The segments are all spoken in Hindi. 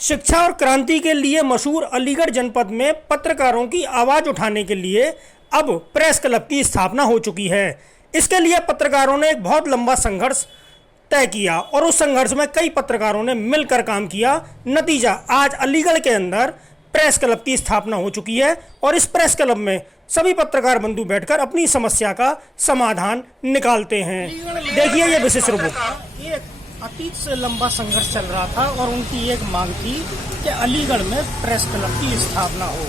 शिक्षा और क्रांति के लिए मशहूर अलीगढ़ जनपद में पत्रकारों की आवाज उठाने के लिए अब प्रेस क्लब की स्थापना हो चुकी है। इसके लिए पत्रकारों ने एक बहुत लंबा संघर्ष तय किया और उस संघर्ष में कई पत्रकारों ने मिलकर काम किया। नतीजा आज अलीगढ़ के अंदर प्रेस क्लब की स्थापना हो चुकी है और इस प्रेस क्लब में सभी पत्रकार बंधु बैठकर अपनी समस्या का समाधान निकालते हैं। देखिए ये विशेष रिपोर्ट। अतीत से लंबा संघर्ष चल रहा था और उनकी एक मांग थी कि अलीगढ़ में प्रेस क्लब की स्थापना हो।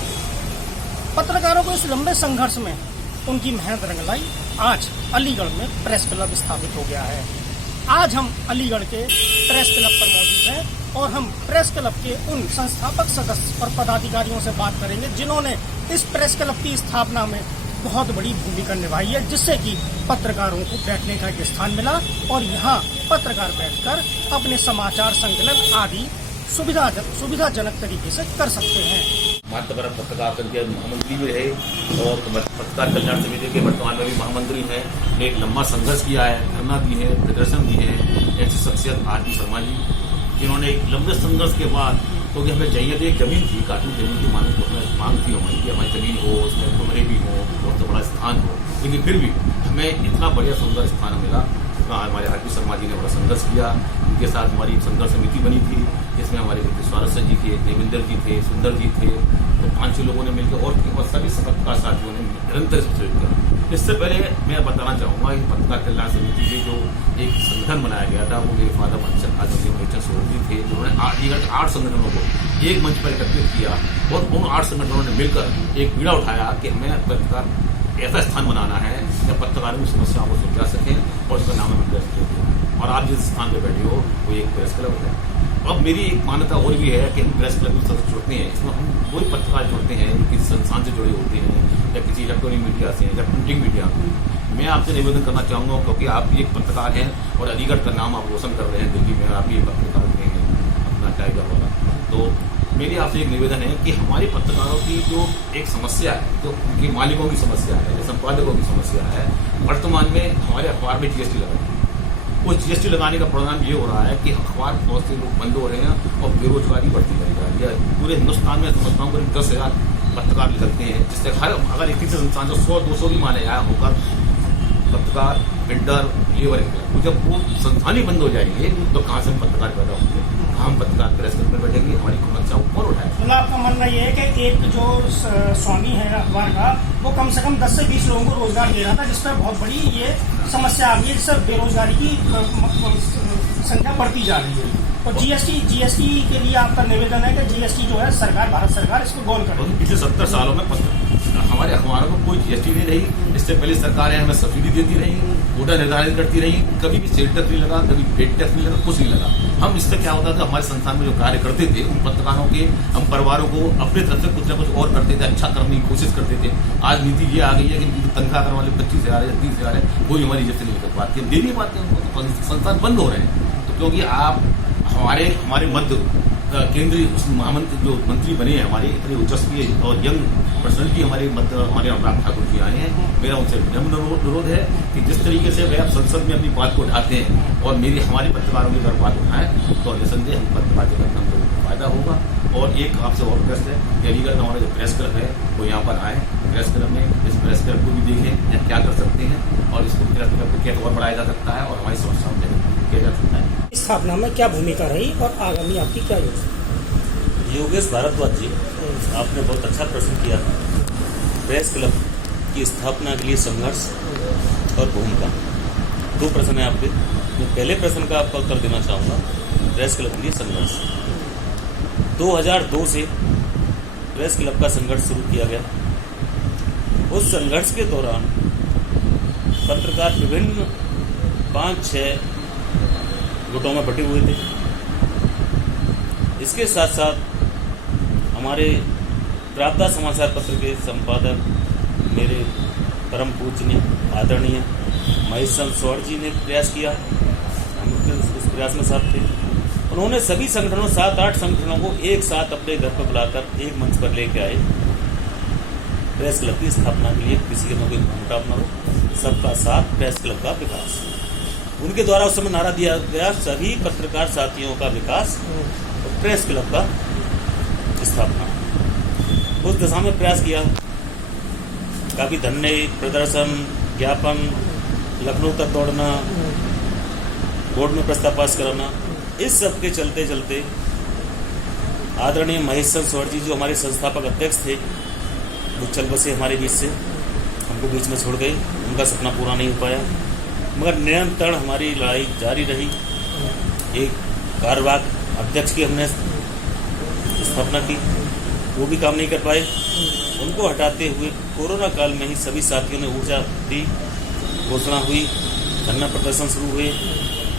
पत्रकारों को इस लंबे संघर्ष में उनकी मेहनत रंग लाई। आज अलीगढ़ में प्रेस क्लब स्थापित हो गया है। आज हम अलीगढ़ के प्रेस क्लब पर मौजूद हैं और हम प्रेस क्लब के उन संस्थापक सदस्य और पदाधिकारियों से बात करेंगे जिन्होंने इस प्रेस क्लब की स्थापना में बहुत बड़ी भूमिका निभाई है, जिससे कि पत्रकारों को बैठने का एक स्थान मिला और यहाँ पत्रकार बैठकर अपने समाचार संकलन आदि सुविधाजनक तरीके से कर सकते हैं। मातबर पत्रकार के महामंत्री भी रहे और पत्रकार कल्याण समिति के वर्तमान में भी महामंत्री हैं। एक लंबा संघर्ष किया है, धरना दी है, प्रदर्शन दी है। ऐसी शख्सियत आरपी शर्मा जी, जिन्होंने एक लंबे संघर्ष के बाद, क्योंकि हमें चाहिए थी एक जमीन थी, काटू जमीन की मांग थी हमारी कि हमारी जमीन हो, उसमें कमरे भी हो, बहुत बड़ा स्थान हो, लेकिन फिर भी हमें इतना बढ़िया सुंदर स्थान मिला। हमारे आरपी शर्मा जी ने बड़ा संघर्ष किया। उनके साथ हमारी एक संघर्ष समिति बनी थी, जिसमें हमारे स्वारस्य जी थे, देवेंद्र जी थे, सुंदर जी थे, तो 5-6 लोगों ने मिलकर और सभी पत्रकार साथियों ने निरंतर सहयोग किया। इससे पहले मैं बताना चाहूँगा कि पत्रकार कल्याण समिति के जो एक संगठन बनाया गया था, वो मेरे फादर मनचन सोढ़ी थे, जिन्होंने अलीगढ़ के 8 संगठनों को एक मंच पर एकत्रित किया और उन 8 संगठनों ने मिलकर एक पीड़ा उठाया कि हमें पत्रकार ऐसा स्थान बनाना है जहाँ पत्रकारों की समस्याओं को सुलझा सकें और उसका नाम है प्रेस क्लब। और आप जिस स्थान पर बैठे हो वो एक प्रेस क्लब है। अब मेरी एक मान्यता और भी है कि हम प्रेस क्लब में सदस्य जुड़ते हैं, इसमें हम कोई पत्रकार जुड़ते हैं जो किसी संस्थान से जुड़े होते हैं या किसी इलेक्ट्रॉनिक मीडिया से या प्रिंटिंग मीडिया। मैं आपसे निवेदन करना चाहूँगा, क्योंकि आप भी एक पत्रकार हैं और अलीगढ़ का नाम आप रोशन कर रहे हैं दिल्ली में, आप भी एक पत्रकार हैं अपना टाइगर वाला। तो मेरी आपसे एक निवेदन है कि हमारे पत्रकारों की जो एक समस्या है, जो उनके मालिकों की समस्या है, संपादकों की समस्या है, वर्तमान में हमारे अखबार में जीएसटी लगा है। वो जीएसटी लगाने का परिणाम ये हो रहा है कि अखबार बहुत से लोग बंद हो रहे हैं और बेरोजगारी बढ़ती जा रही है। पूरे हिंदुस्तान में समझता हूँ करीब 10,000 पत्रकार निकलते हैं, जिससे हर अगर एक किसी संस्थान से 100-200 भी माने जाए होकर पत्रकार, प्रिंटर, लेबर, तो जब वो संस्थान ही बंद हो जाएंगे तो कहाँ से पत्रकार पैदा होंगे, हम पत्रकार प्रेस क्लब में बैठेंगे, हमारी समस्याओं को कौन उठाए। मतलब आपका मानना ये है कि एक जो स्वामी है अखबार का, वो कम से कम 10 से 20 लोगों को रोजगार दे रहा था, जिस पर बहुत बड़ी ये समस्या आ गई है, जिससे बेरोजगारी की संख्या बढ़ती जा रही है। और जीएसटी के लिए आपका निवेदन है कि जीएसटी जो है सरकार, भारत सरकार इसको गौर करे। पिछले 70 सालों में हमारे अखबारों को कोई जीएसटी नहीं रही। इससे पहले सरकारें हमें सब्सिडी देती रही, कोटा निर्धारित करती रही, कभी भी सेल टैक्स नहीं लगा, कभी पेड टैक्स नहीं लगा, कुछ नहीं लगा। हम इससे क्या होता था, हमारे संस्थान में जो कार्य करते थे उन पत्रकारों के, हम परिवारों को अपनी तरफ से कुछ न कुछ और करते थे, अच्छा करने की कोशिश करते थे। आज नीति ये आ गई है कि तनख्वाह करने वाले 25,000 या 30,000 है, कोई हमारी जीएसटी नहीं कर पाती, दे नहीं पाते, उनको तो संस्थान बंद हो रहे हैं। तो क्योंकि आप हमारे मध्य केंद्रीय महामंत्री जो मंत्री बने हैं, हमारे इतने उच्चस्तरीय और यंग पर्सनलिटी हमारे अनुराग ठाकुर जी आए हैं। मेरा उनसे विनम्र अनुरोध है कि जिस तरीके से वे आप संसद में अपनी बात को उठाते हैं और हमारे पत्रकारों की अगर बात उठाएं तो निसंदेह हम पत्रकार जगत में हम लोगों को फायदा होगा। और एक आपसे और रिक्वेस्ट है कि अलीगढ़ में हमारा जो प्रेस क्लब है वो यहाँ पर आए, प्रेस क्लब में इस प्रेस क्लब को भी देखें या क्या कर सकते हैं और इसको प्रेस क्लब को कैसे और बढ़ाया जा सकता है और हमारी समस्याओं को किया जा सकता है। स्थापना में क्या भूमिका रही और आगामी आपकी क्या योजना? योगेश भारद्वाज जी, आपने बहुत अच्छा प्रश्न किया। प्रेस क्लब की स्थापना के लिए संघर्ष और भूमिका, 2 प्रश्न है आपके। मैं पहले प्रश्न का आपका उत्तर देना चाहूँगा। प्रेस क्लब के लिए संघर्ष 2002 से प्रेस क्लब का संघर्ष शुरू किया गया। उस संघर्ष के दौरान पत्रकार विभिन्न 5-6 गुटों में बटे हुए थे। इसके साथ साथ हमारे प्राप्ता समाचार पत्र के संपादक मेरे परम पूजनीय आदरणीय महेश चंद्र सोढ़ी जी ने प्रयास किया, हम उस प्रयास में साथ थे। उन्होंने सभी संगठनों, 7-8 संगठनों को एक साथ अपने घर पर बुलाकर एक मंच पर लेके आए। प्रेस क्लब की स्थापना के लिए किसी का कोई घूमटा न हो, सबका साथ, प्रेस क्लब का विकास। उनके द्वारा उस समय नारा दिया गया, सभी पत्रकार साथियों का विकास। प्रेस क्लब का स्थापना। उस दिशा में प्रयास किया, काफ़ी धरने, प्रदर्शन, ज्ञापन, लखनऊ तक दौड़ना, बोर्ड में प्रस्ताव पास कराना, इस सब के चलते चलते आदरणीय महेश चंद्र सोहर जी जो हमारे संस्थापक अध्यक्ष थे वो चल बसे हमारे बीच से, हमको बीच में छोड़ गए। उनका सपना पूरा नहीं हो पाया, मगर निरंतर हमारी लड़ाई जारी रही। एक कार्यवाहक अध्यक्ष की हमने स्थापना की, वो भी काम नहीं कर पाए। उनको हटाते हुए कोरोना काल में ही सभी साथियों ने ऊर्जा दी, घोषणा हुई, धरना प्रदर्शन शुरू हुए।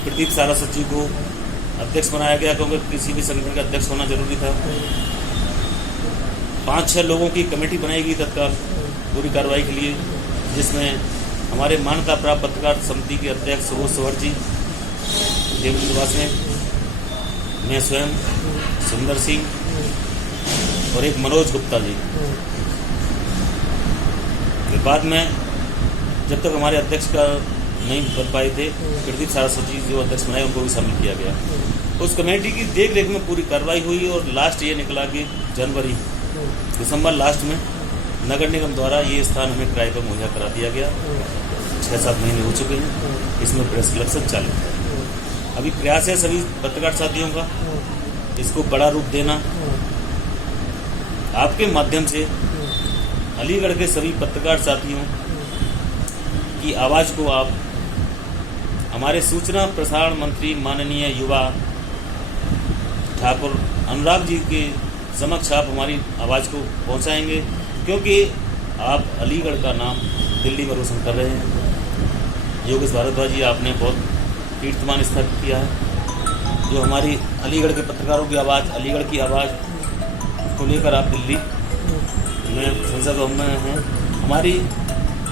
प्रदीप सारस्वत जी को अध्यक्ष बनाया गया क्योंकि किसी भी संगठन का अध्यक्ष होना जरूरी था। 5-6 लोगों की कमेटी बनाई गई तत्काल पूरी कार्रवाई के लिए, जिसमें हमारे मान्यता प्राप्त पत्रकार समिति के अध्यक्ष सुबोध सोहर जी, देवेंद्र वासने, मैं स्वयं, सुंदर सिंह और एक मनोज गुप्ता जी। फिर बाद में जब तक हमारे अध्यक्ष का नहीं बन पाए थे, प्रदीप सारस्वत जी जो अध्यक्ष बनाए उनको भी शामिल किया गया। उस कमेटी की देख रेख में पूरी कार्रवाई हुई और लास्ट ये निकला कि दिसंबर लास्ट में नगर निगम द्वारा ये स्थान हमें किराए पर मुहैया करा दिया गया। 6-7 महीने हो चुके हैं, इसमें प्रेस क्लब संचालित है। अभी प्रयास है सभी पत्रकार साथियों का इसको बड़ा रूप देना। आपके माध्यम से अलीगढ़ के सभी पत्रकार साथियों की आवाज़ को आप हमारे सूचना प्रसारण मंत्री माननीय युवा ठाकुर अनुराग जी के समक्ष आप हमारी आवाज़ को पहुंचाएंगे, क्योंकि आप अलीगढ़ का नाम दिल्ली में रोशन कर रहे हैं। योगेश भारद्वाज जी, आपने बहुत कीर्तिमान स्थापित किया है। जो हमारी अलीगढ़ के पत्रकारों की आवाज़, अलीगढ़ की आवाज़ को लेकर आप दिल्ली में संसद भवन में हैं। हमारी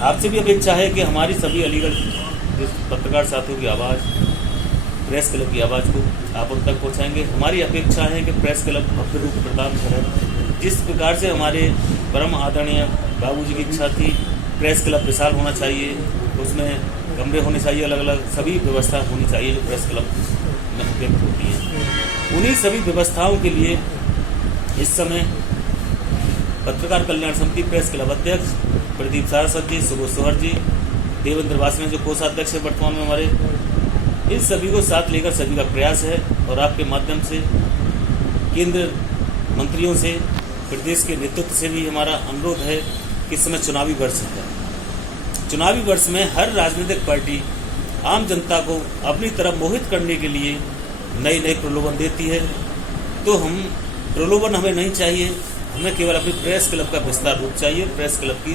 आपसे भी अपेक्षा है कि हमारी सभी अलीगढ़ के पत्रकार साथियों की आवाज़, प्रेस क्लब की आवाज़ को आप उन तक पहुँचाएंगे। हमारी अपेक्षा है कि प्रेस क्लब भव्य रूप प्रदान करें। जिस प्रकार से हमारे परम आदरणीय बाबूजी की इच्छा थी, प्रेस क्लब विशाल होना चाहिए, उसमें कमरे होने चाहिए, अलग अलग सभी व्यवस्था होनी चाहिए जो प्रेस क्लब में उपयुक्त होती है। उन्हीं सभी व्यवस्थाओं के लिए इस समय पत्रकार कल्याण समिति प्रेस क्लब अध्यक्ष प्रदीप सारस्वत जी, सुबोध सोहर जी, देवेंद्र वासने जो कोषाध्यक्ष है वर्तमान में हमारे, इन सभी को साथ लेकर सभी का प्रयास है। और आपके माध्यम से केंद्र मंत्रियों से, प्रदेश के नेतृत्व से भी हमारा अनुरोध है कि इस समय चुनावी वर्ष है। चुनावी वर्ष में हर राजनीतिक पार्टी आम जनता को अपनी तरफ मोहित करने के लिए नए नए प्रलोभन देती है। तो हम प्रलोभन हमें नहीं चाहिए, हमें केवल अपनी प्रेस क्लब का विस्तार रूप चाहिए। प्रेस क्लब की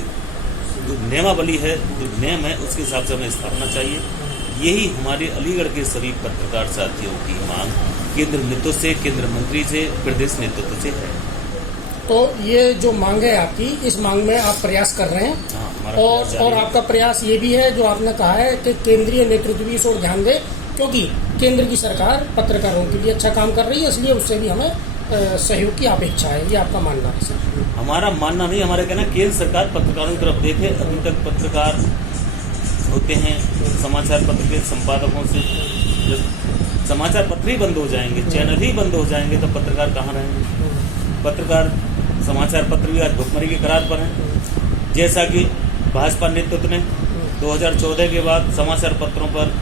जो नियमावली है, जो नियम है, उसके हिसाब से हमें स्थापना चाहिए। यही हमारे अलीगढ़ के सभी पत्रकार साथियों की मांग केंद्र नेतृत्व से, केंद्र मंत्री से, प्रदेश नेतृत्व से है। तो ये जो मांग है आपकी, इस मांग में आप प्रयास कर रहे हैं। हाँ, और आपका प्रयास ये भी है जो आपने कहा है कि केंद्रीय नेतृत्व भी इस ओर ध्यान दे, क्योंकि केंद्र की सरकार पत्रकारों के लिए अच्छा काम कर रही है, इसलिए उससे भी हमें सहयोग की अपेक्षा है। ये आपका मानना है सर? हमारा मानना नहीं, हमारा कहना केंद्र सरकार पत्रकारों की तरफ देखे। अभी तक पत्रकार होते हैं समाचार पत्र के संपादकों से, जब समाचार पत्र ही बंद हो जाएंगे, चैनल ही बंद हो जाएंगे, तो पत्रकार कहाँ रहेंगे? पत्रकार समाचार पत्र भी आज भुखमरी के करार पर हैं। जैसा कि भाजपा नेतृत्व ने 2014 के बाद समाचार पत्रों पर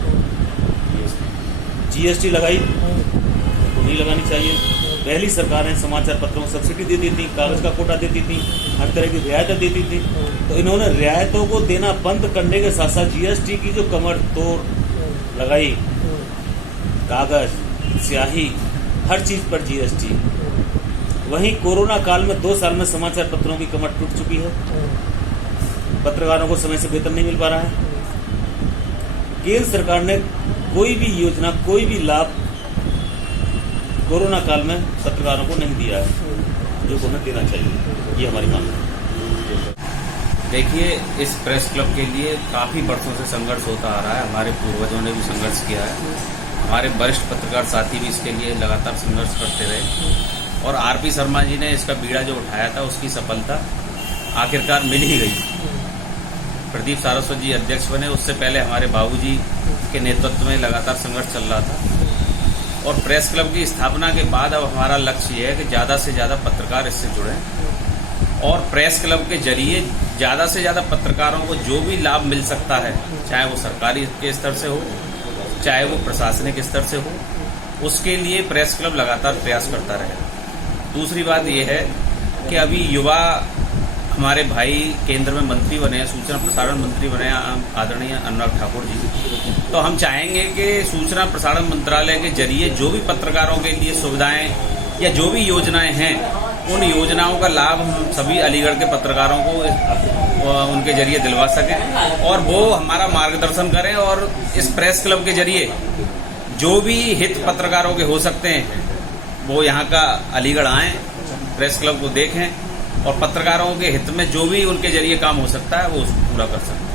GST लगाई, तो नहीं लगानी चाहिए। पहली सरकारें समाचार पत्रों को सब्सिडी देती थी, कागज का कोटा देती थी, हर तरह की रियायतें देती थी। तो इन्होंने रियायतों को देना बंद करने के साथ साथ GST की जो कमर तोड़ लगाई, कागज, स्याही, हर चीज़ पर GST। वहीं कोरोना काल में 2 साल में समाचार पत्रों की कमर टूट चुकी है, पत्रकारों को समय से वेतन नहीं मिल पा रहा है। केंद्र सरकार ने कोई भी योजना, कोई भी लाभ कोरोना काल में पत्रकारों को नहीं दिया है, जो उन्हें देना चाहिए। ये हमारी मांग है। देखिए, इस प्रेस क्लब के लिए काफ़ी वर्षों से संघर्ष होता आ रहा है। हमारे पूर्वजों ने भी संघर्ष किया है, हमारे वरिष्ठ पत्रकार साथी भी इसके लिए लगातार संघर्ष करते रहे, और RP शर्मा जी ने इसका बीड़ा जो उठाया था, उसकी सफलता आखिरकार मिल ही गई। प्रदीप सारस्वत जी अध्यक्ष बने, उससे पहले हमारे बाबूजी के नेतृत्व में लगातार संघर्ष चल रहा था। और प्रेस क्लब की स्थापना के बाद अब हमारा लक्ष्य ये है कि ज़्यादा से ज़्यादा पत्रकार इससे जुड़ें और प्रेस क्लब के जरिए ज़्यादा से ज़्यादा पत्रकारों को जो भी लाभ मिल सकता है, चाहे वो सरकारी के स्तर से हो, चाहे वो प्रशासनिक स्तर से हो, उसके लिए प्रेस क्लब लगातार प्रयास करता रहेगा। दूसरी बात यह है कि अभी युवा हमारे भाई केंद्र में मंत्री बने हैं, सूचना प्रसारण मंत्री बने हैं आदरणीय अनुराग ठाकुर जी, तो हम चाहेंगे कि सूचना प्रसारण मंत्रालय के जरिए जो भी पत्रकारों के लिए सुविधाएं या जो भी योजनाएं हैं, उन योजनाओं का लाभ हम सभी अलीगढ़ के पत्रकारों को उनके जरिए दिलवा सकें और वो हमारा मार्गदर्शन करें और इस प्रेस क्लब के जरिए जो भी हित पत्रकारों के हो सकते हैं वो यहाँ का अलीगढ़ आएँ, प्रेस क्लब को देखें और पत्रकारों के हित में जो भी उनके जरिए काम हो सकता है वो उसको पूरा कर सकते हैं।